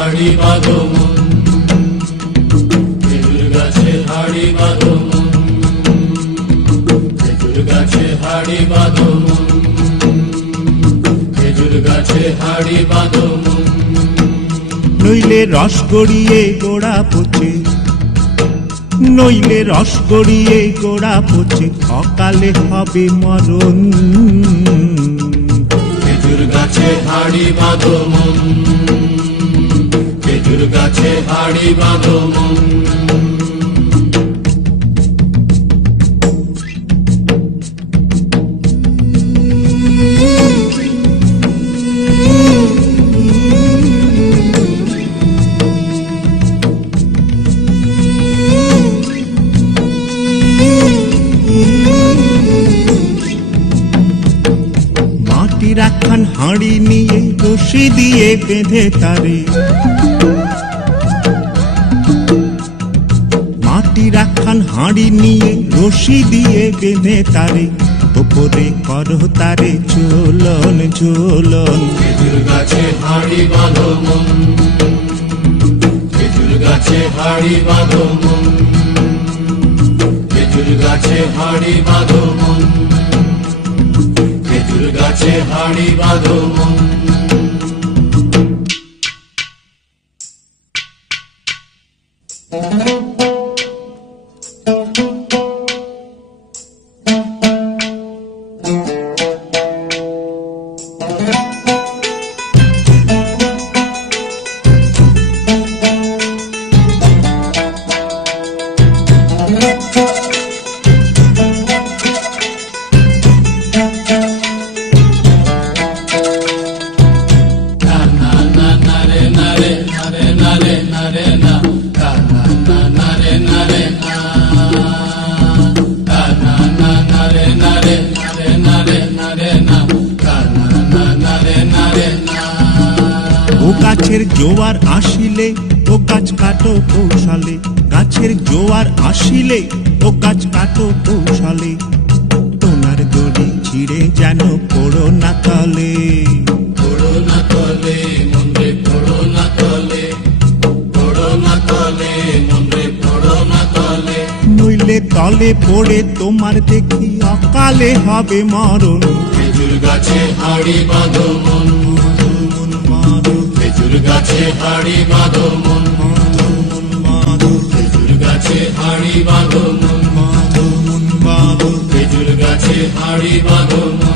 হাড়ি বাঁধো মন, খেজুর গাছে হাড়ি বাঁধো মন, খেজুর গাছে হাড়ি বাঁধো মন, খেজুর গাছে হাড়ি বাঁধো মন। নইলে রস গড়িয়ে গোড়া পচে, নইলে রস গড়িয়ে গোড়া পচে, অকালে হবে মরণ। খেজুর গাছে হাড়ি বাঁধো মন, খেজুর গাছে হাড়ি বাঁধো মন। মাটির একখান হাঁড়ি নিয়ে রশি দিয়ে বেঁধে তারে, মাটির একখান হাঁড়ি নিয়ে রশি দিয়ে বেঁধে তারে, ওপরে করো তারে ঝোলন ঝোলন। খেজুর গাছে হাড়ি বাঁধো মন, খেজুর গাছে হাড়ি বাঁধো মন, খেজুর গাছে হাড়ি বাঁধো মন, খেজুর গাছে হাড়ি বাঁধো মন। ও গাছের জোয়ার আসিলে ও গাছ কাটো কৌশলে, গাছের জোয়ার আসিলে ও গাছ কাটো কৌশলে, তোমার দড়ি ছিঁড়ে যেন পড়ো না তলে। পড়ো না তলে মন্রে, পড়ো না তলে, পড়ো না তলে মন্রে, পড়ো না তলে। নইলে তলে পড়ে তোমার দেখি অকালে হবে মরণ। খেজুর গাছে হাড়ি বাঁধো মন, খেজুর গাছে হাড়ি বাঁধো মন, খেজুর গাছে হাড়ি বাঁধো মন, খেজুর গাছে হাড়ি বাঁধো মন।